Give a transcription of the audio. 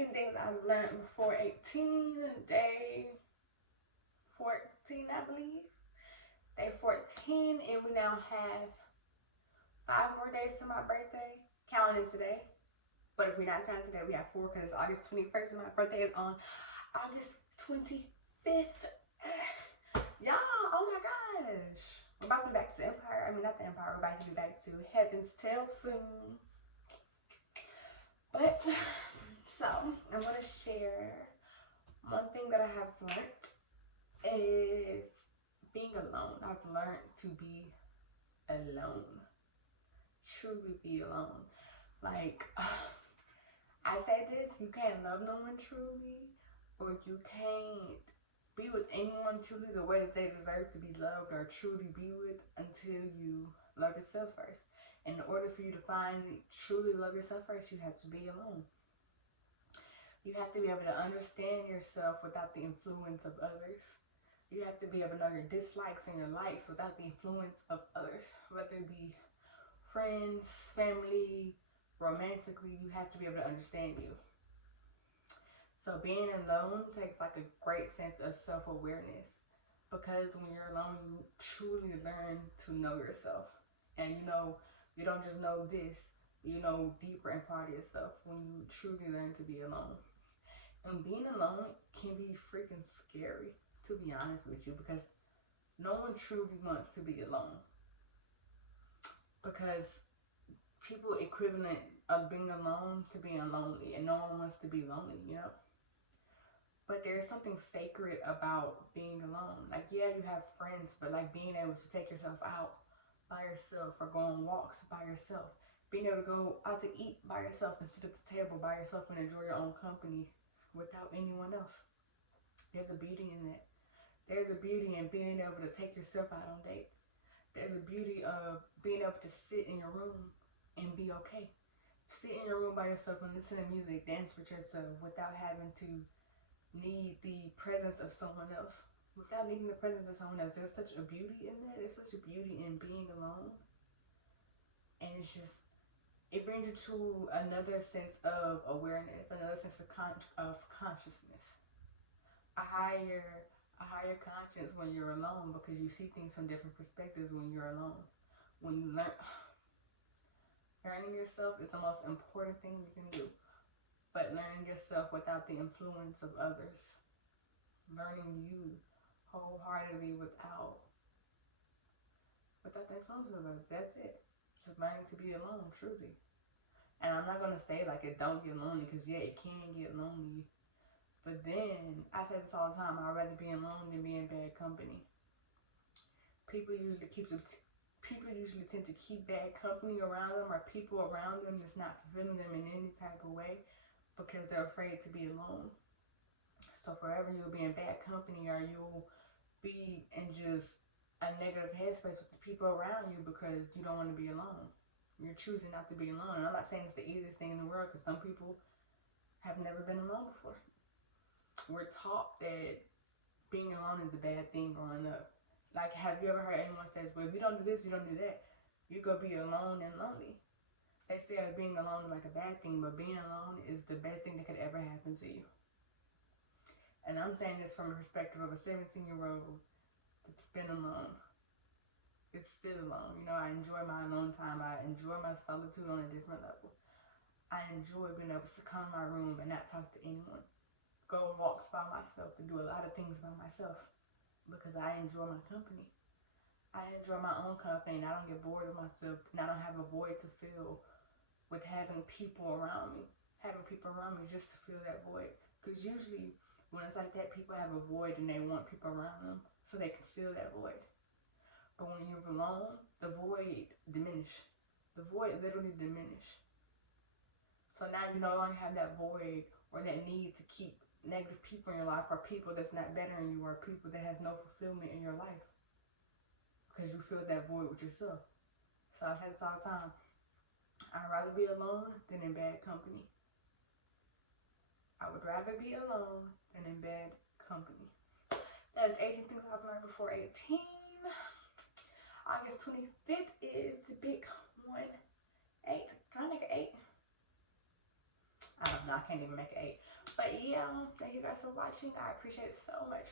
18 things I've learned before 18, day 14, I believe. Day 14, and we now have 5 more days to my birthday, counting today. But if we're not counting today, we have 4 because it's August 21st, and my birthday is on August 25th. Y'all, oh my gosh. We're about to be back to the Empire. I mean, not the Empire. We're about to be back to Heaven's Tale soon. But, so, I'm going to share one thing that I have learned is being alone. I've learned to be alone. Truly be alone. Like, I say this, you can't love no one truly, or you can't be with anyone truly the way that they deserve to be loved or truly be with until you love yourself first. And in order for you to truly love yourself first, you have to be alone. You have to be able to understand yourself without the influence of others. You have to be able to know your dislikes and your likes without the influence of others. Whether it be friends, family, romantically, you have to be able to understand you. So being alone takes like a great sense of self-awareness, because when you're alone, you truly learn to know yourself. And you don't just know this, you know deeper and part of yourself when you truly learn to be alone. And being alone can be freaking scary, to be honest with you, because no one truly wants to be alone. Because people equivalent of being alone to being lonely, and no one wants to be lonely, you know? But there's something sacred about being alone. Like, yeah, you have friends, but like being able to take yourself out by yourself or go on walks by yourself. Being able to go out to eat by yourself and sit at the table by yourself and enjoy your own company without anyone else. There's a beauty in that. There's a beauty in being able to take yourself out on dates. There's a beauty of being able to sit in your room and be okay. Sit in your room by yourself and listen to music, dance with yourself without having to need the presence of someone else. Without needing the presence of someone else. There's such a beauty in that. There's such a beauty in being alone. And it brings you to another sense of awareness, another sense of consciousness. A higher conscience when you're alone, because you see things from different perspectives when you're alone. When you learning yourself is the most important thing you can do. But learning yourself without the influence of others. Learning you wholeheartedly without the influence of others. That's it. Just learning to be alone, truly. And I'm not going to say like it don't get lonely, because yeah, it can get lonely. But then, I say this all the time, I'd rather be alone than be in bad company. People usually tend to keep bad company around them, or people around them that's not fulfilling them in any type of way, because they're afraid to be alone. So forever you'll be in bad company, or you'll be in just a negative headspace with the people around you because you don't want to be alone. You're choosing not to be alone. And I'm not saying it's the easiest thing in the world, because some people have never been alone before. We're taught that being alone is a bad thing growing up. Like, have you ever heard anyone say, well, if you don't do this, you don't do that, you go be alone and lonely? They say that being alone is like a bad thing, but being alone is the best thing that could ever happen to you. And I'm saying this from the perspective of a 17-year-old that's been alone. It's still alone. You know, I enjoy my alone time. I enjoy my solitude on a different level. I enjoy being able to come in my room and not talk to anyone. Go on walks by myself and do a lot of things by myself, because I enjoy my company. I enjoy my own company, and I don't get bored of myself, and I don't have a void to fill with having people around me. Having people around me just to fill that void. Because usually when it's like that, people have a void and they want people around them so they can fill that void. But when you're alone, the void diminishes. The void literally diminishes. So now you no longer have that void or that need to keep negative people in your life, or people that's not better than you, or people that has no fulfillment in your life, because you fill that void with yourself. So I say this all the time. I'd rather be alone than in bad company. I would rather be alone than in bad company. That is 18 things I've learned before 18. August 25th is the big one. 8. Can I make an 8? I don't know, I can't even make an 8. But yeah, thank you guys for watching. I appreciate it so much.